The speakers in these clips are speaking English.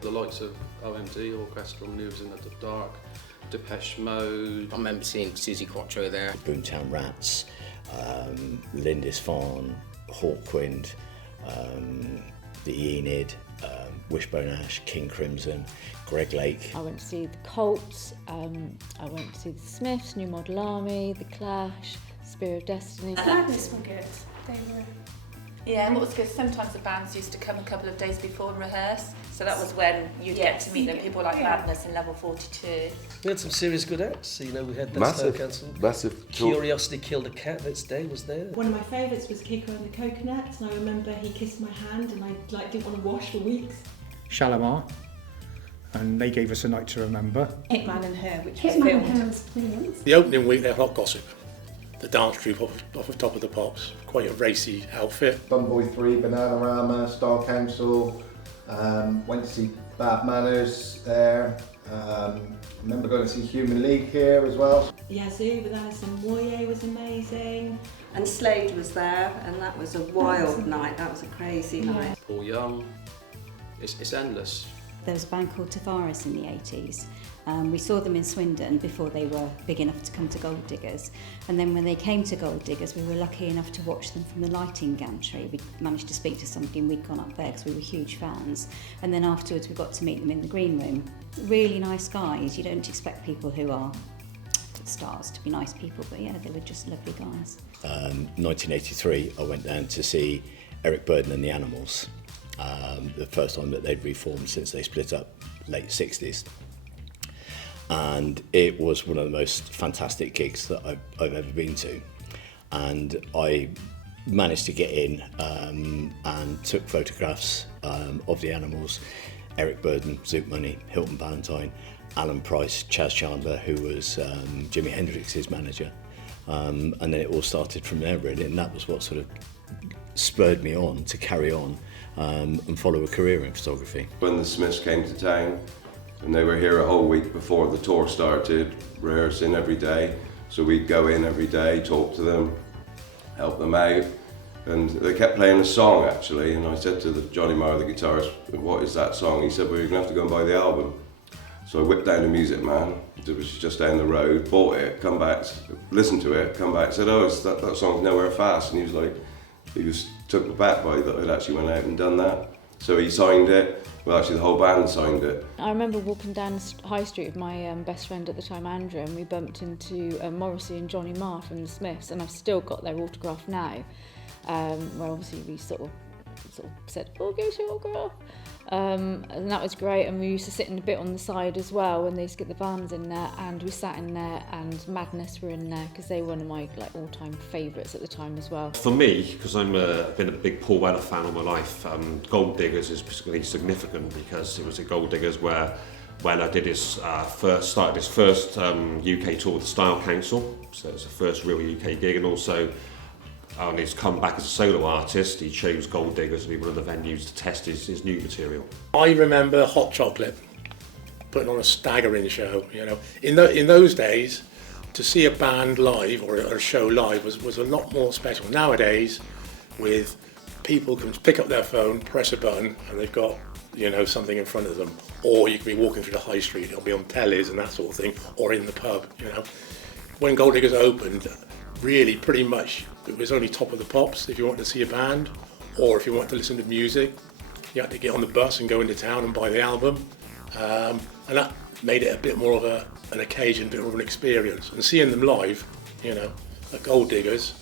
The likes of OMD, Orchestral News in the Dark, Depeche Mode. I remember seeing Susie Quattro there. Boomtown Rats, Lindisfarne, Hawkwind, the Enid, Wishbone Ash, King Crimson, Greg Lake. I went to see the Colts, I went to see the Smiths, New Model Army, the Clash, Spear of Destiny. Madness were good. They were. Yeah, and what was good, sometimes the bands used to come a couple of days before and rehearse, so that was when you'd get to meet them, people like Madness and Level 42. We had some serious good acts, you know, we had Best Star Cancelled. Massive. Curiosity Killed a Cat, Its Day was there. One of my favourites was Kiko and the Coconuts, and I remember he kissed my hand and I didn't want to wash for weeks. Shalimar, and they gave us a night to remember. Hitman and Her, which was filmed. Hitman and Her was brilliant. The opening week, they had Hot Gossip, the dance troupe off the Top of the Pops. Quite a racy outfit. Bunboy 3, Bananarama, Star Council, went to see Bad Manners there. Remember going to see Human League here as well. Yazoo with Alison Moyet was amazing. And Slade was there, and that was a wild night, that was a crazy night. Paul Young, it's endless. There was a band called Tavares in the 80s. We saw them in Swindon before they were big enough to come to Goldiggers. And then when they came to Goldiggers, we were lucky enough to watch them from the lighting gantry. We managed to speak to somebody and we'd gone up there because we were huge fans. And then afterwards we got to meet them in the green room. Really nice guys. You don't expect people who are stars to be nice people, but yeah, they were just lovely guys. 1983, I went down to see Eric Burdon and the Animals. The first time that they'd reformed since they split up, late 60s. And it was one of the most fantastic gigs that I've ever been to. And I managed to get in and took photographs of the Animals, Eric Burdon, Zoot Money, Hilton Valentine, Alan Price, Chaz Chandler, who was Jimi Hendrix's manager. And then it all started from there really, and that was what sort of spurred me on to carry on and follow a career in photography. When the Smiths came to town, and they were here a whole week before the tour started, rehearsing every day. So we'd go in every day, talk to them, help them out. And they kept playing a song actually, and I said to Johnny Marr, the guitarist, what is that song? He said, well, you're gonna have to go and buy the album. So I whipped down to Music Man, it was just down the road, bought it, come back, listened to it, come back, said, oh, that song's Nowhere Fast. And he was like, he was took aback by that I'd actually went out and done that. So he signed it. Well, actually the whole band signed it. I remember walking down High Street with my best friend at the time, Andrew, and we bumped into Morrissey and Johnny Marr from the Smiths, and I've still got their autograph now, where obviously we sort of said, oh, give us your autograph. And that was great, and we used to sit in a bit on the side as well when they used to get the bands in there, and we sat in there, and Madness were in there because they were one of my all-time favourites at the time as well. For me, because I've been a big Paul Weller fan all my life, Goldiggers is particularly significant because it was at Goldiggers where Weller did started his first UK tour with the Style Council, so it was the first real UK gig, and also on his comeback as a solo artist, he chose Goldiggers to be one of the venues to test his new material. I remember Hot Chocolate putting on a staggering show. You know, in those days, to see a band live or a show live was a lot more special. Nowadays, with people can pick up their phone, press a button, and they've got something in front of them. Or you can be walking through the high street, it'll be on tellies and that sort of thing, or in the pub. When Goldiggers opened, really pretty much it was only Top of the Pops if you wanted to see a band, or if you wanted to listen to music, you had to get on the bus and go into town and buy the album, and that made it a bit more of an occasion, a bit more of an experience. And seeing them live, at Goldiggers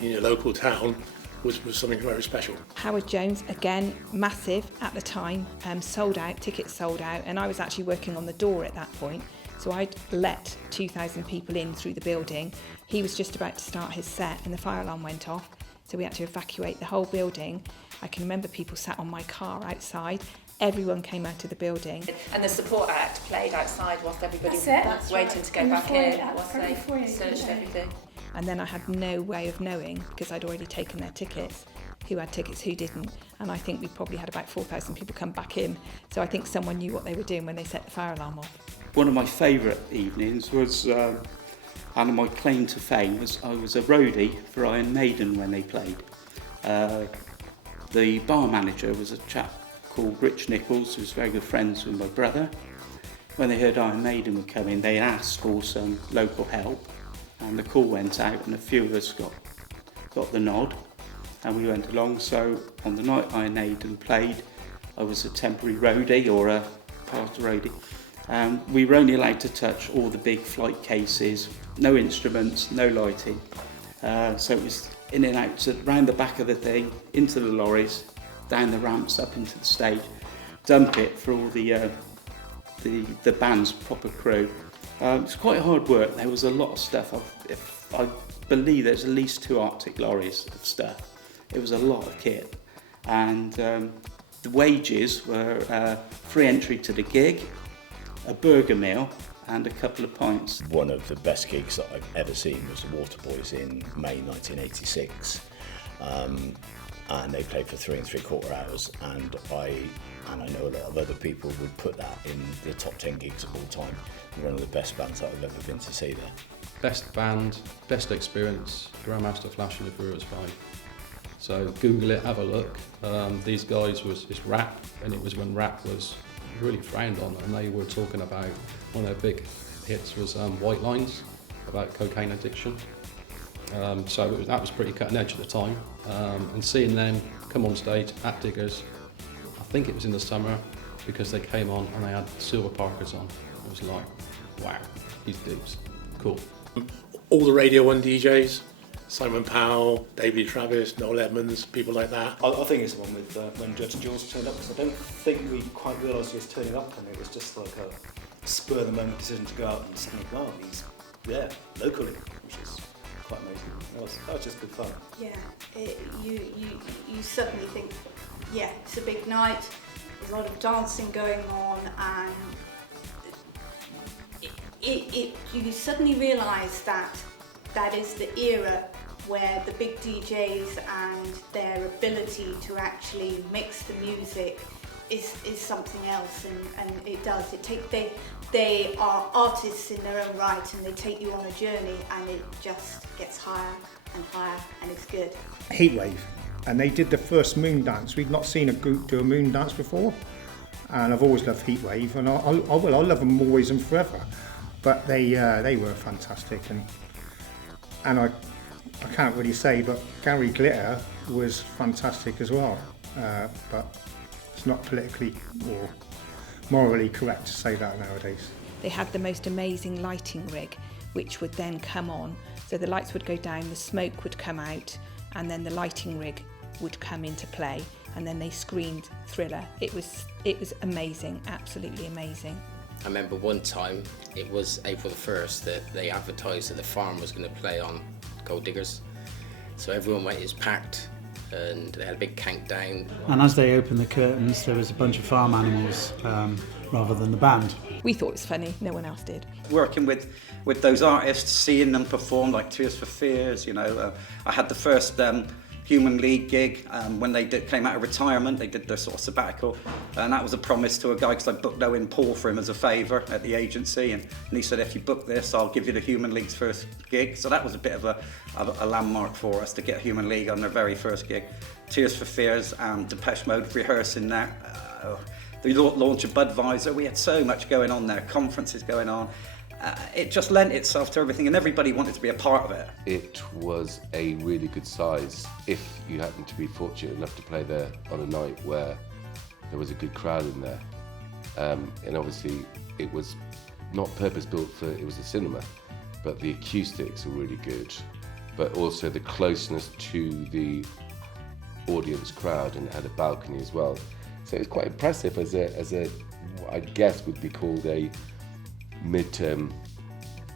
in your local town was something very special. Howard Jones, again, massive at the time, sold out, tickets sold out, and I was actually working on the door at that point. So I'd let 2,000 people in through the building. He was just about to start his set and the fire alarm went off. So we had to evacuate the whole building. I can remember people sat on my car outside. Everyone came out of the building. And the support act played outside whilst everybody was waiting to go back in, whilst they searched everything. And then I had no way of knowing, because I'd already taken their tickets, who had tickets, who didn't. And I think we probably had about 4,000 people come back in. So I think someone knew what they were doing when they set the fire alarm off. One of my favourite evenings was, and my claim to fame was, I was a roadie for Iron Maiden when they played. The bar manager was a chap called Rich Nichols, who was very good friends with my brother. When they heard Iron Maiden were coming, they asked for some local help, and the call went out, and a few of us got the nod, and we went along. So on the night Iron Maiden played, I was a temporary roadie, or a past roadie. We were only allowed to touch all the big flight cases, no instruments, no lighting. So it was in and out, round the back of the thing, into the lorries, down the ramps, up into the stage, dump it for all the band's proper crew. It's quite hard work. There was a lot of stuff. I believe there's at least 2 Arctic lorries of stuff. It was a lot of kit. And the wages were free entry to the gig, a burger meal, and a couple of pints. One of the best gigs that I've ever seen was the Waterboys in May 1986. And they played for 3 3/4 hours, and I know a lot of other people would put that in the top 10 gigs of all time. One of the best bands that I've ever been to see there. Best band, best experience, Grandmaster Flash and the Brewers 5. So Google it, have a look. These guys it's rap, and it was when rap was really frowned on, and they were talking about, one of their big hits was White Lines, about cocaine addiction. So that was pretty cutting edge at the time. And seeing them come on stage at Diggers, I think it was in the summer, because they came on and they had silver parkers on. It was like, wow, these dudes, cool. All the Radio 1 DJs, Simon Powell, David Travis, Noel Edmonds, people like that. I think it's the one with when Judge Jules turned up, because I don't think we quite realised he was turning up, and it was just like a spur-of-the-moment decision to go out and suddenly, wow, he's there, locally, which is quite amazing. That was just good fun. Yeah, you suddenly think, yeah, it's a big night, there's a lot of dancing going on, and you suddenly realise that is the era where the big DJs and their ability to actually mix the music is something else, and it does. They are artists in their own right, and they take you on a journey, and it just gets higher and higher, and it's good. Heatwave, and they did the first moon dance. We'd not seen a group do a moon dance before, and I've always loved Heatwave, and I'll love them always and forever. But they were fantastic, and I can't really say, but Gary Glitter was fantastic as well. But it's not politically or morally correct to say that nowadays. They had the most amazing lighting rig, which would then come on. So the lights would go down, the smoke would come out, and then the lighting rig would come into play, and then they screened Thriller. It was amazing, absolutely amazing. I remember one time, it was April the 1st, that they advertised that the farm was going to play on Goldiggers. So everyone went, it was packed, and they had a big countdown. And as they opened the curtains, there was a bunch of farm animals rather than the band. We thought it was funny, no one else did. Working with those artists, seeing them perform, like Tears for Fears, you know, I had the first Human League gig when they came out of retirement. They did their sort of sabbatical, and that was a promise to a guy, because I booked Owen Paul for him as a favour at the agency, and he said, if you book this, I'll give you the Human League's first gig. So that was a bit of a landmark for us, to get Human League on their very first gig. Tears for Fears and Depeche Mode rehearsing there. The launch of Budweiser, we had so much going on there, conferences going on. It just lent itself to everything, and everybody wanted to be a part of it. It was a really good size if you happened to be fortunate enough to play there on a night where there was a good crowd in there. And obviously it was not purpose-built it was a cinema, but the acoustics were really good, but also the closeness to the audience crowd, and it had a balcony as well. So it was quite impressive as a what I guess would be called a mid-term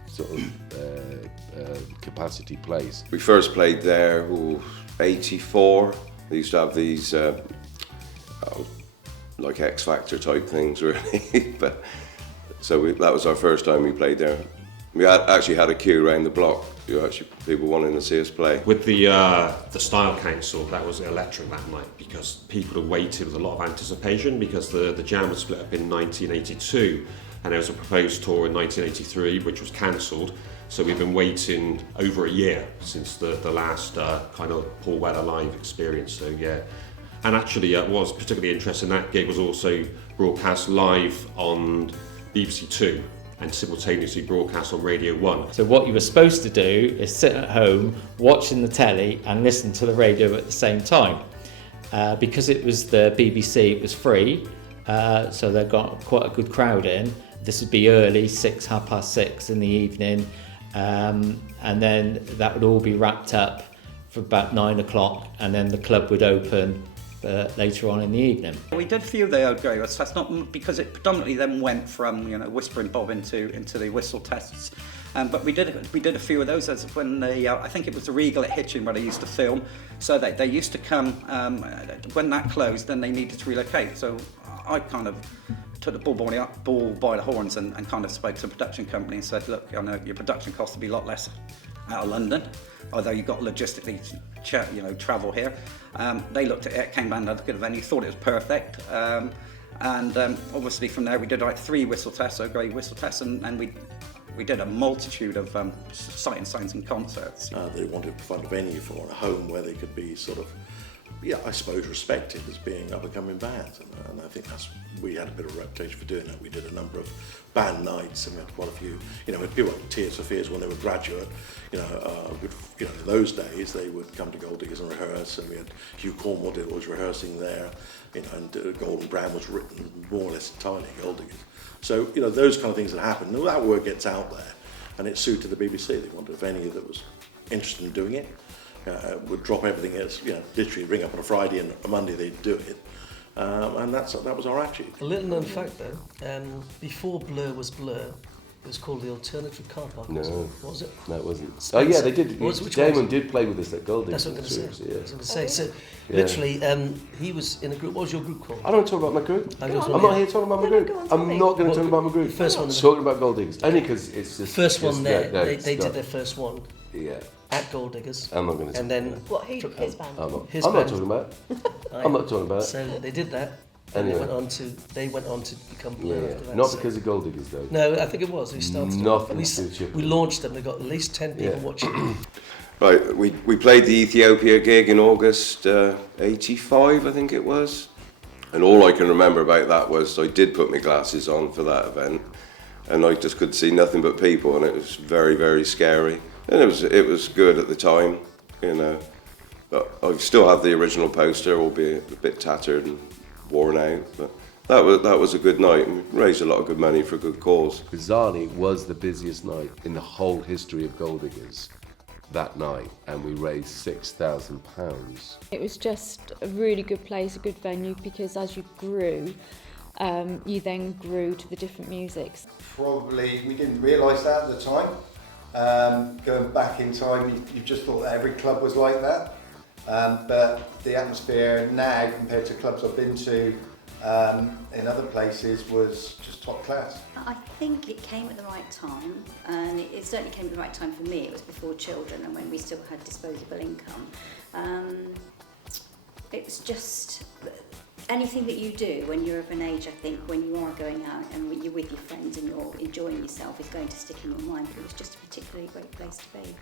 sort of capacity place. We first played there, 84. They used to have these like X Factor type things, really. But so that was our first time we played there. We actually had a queue around the block. People wanting to see us play. With the Style Council, that was electric that night, because people had waited with a lot of anticipation, because the Jam was split up in 1982. And there was a proposed tour in 1983, which was cancelled. So we've been waiting over a year since the last kind of Paul Weller live experience. So yeah, And actually, what was particularly interesting, that gig was also broadcast live on BBC Two and simultaneously broadcast on Radio 1. So what you were supposed to do is sit at home watching the telly and listen to the radio at the same time. Because it was the BBC, it was free, so they got quite a good crowd in. This would be early, 6:30 in the evening, and then that would all be wrapped up for about 9 o'clock, and then the club would open later on in the evening. We did a few of the old Goldiggers. That's not because it predominantly then went from Whispering Bob into the whistle tests. But we did a few of those as when I think it was the Regal at Hitchin where they used to film. So they used to come when that closed, then they needed to relocate. So I kind of took the bull by the horns and kind of spoke to the production company and said, look, I know your production costs will be a lot less out of London, although you've got logistically travel here. They looked at it, came down, looked at the venue, thought it was perfect. And obviously from there we did like 3 whistle tests, so great whistle tests, and we did a multitude of sight and sounds and concerts. They wanted to find a venue for a home where they could be sort of, I suppose, respected as being up-and-coming bands. And I think we had a bit of a reputation for doing that. We did a number of band nights, and we had quite a few, people like Tears for Fears when they were graduate, in those days they would come to Goldiggers and rehearse, and we had Hugh Cornwall did always rehearsing there, and Golden Brown was written more or less entirely at Goldiggers. So, those kind of things that happen, that word gets out there, and it suited the BBC. They wanted a venue that was interested in doing it, would drop everything else, literally ring up on a Friday and a Monday they'd do it, and that was our attitude. A little known fact though, before Blur was Blur, it was called the Alternative Car Park, wasn't it? What was it? No, it wasn't. Oh yeah, they did. Damon did play with us at Goldiggers. That's what I was going to say. Yeah. I was going to say. So, literally, he was in a group. What was your group called? I don't talk about my group. I'm not here talking about my group. I'm not going to talk about my group. First one. Talking about Goldiggers. Only because it's just... First one there. They did their first one. Yeah. At Goldiggers. I'm not going to. And then... What, his band? I'm not talking about it. I'm not talking about it. So they did that. And anyway. they went on to become Blur after that. Not because of Goldiggers though. No, I think it was. We started. Nothing to do with we launched them. They got at least 10 people watching. Right, we played the Ethiopia gig in August '85, I think it was. And all I can remember about that was I did put my glasses on for that event, and I just could see nothing but people, and it was very, very scary. And it was good at the time, But I still have the original poster, albeit a bit tattered and worn out. But that was a good night, and raised a lot of good money for a good cause. Bizarrely, was the busiest night in the whole history of Goldiggers that night, and we raised £6,000. It was just a really good place, a good venue, because as you grew, you then grew to the different musics. Probably we didn't realise that at the time. Going back in time, you just thought that every club was like that. But the atmosphere now, compared to clubs I've been to in other places, was just top class. I think it came at the right time, and it certainly came at the right time for me. It was before children and when we still had disposable income. It was just anything that you do when you're of an age, I think, when you are going out and when you're with your friends and you're enjoying yourself, is going to stick in your mind. But it was just a particularly great place to be.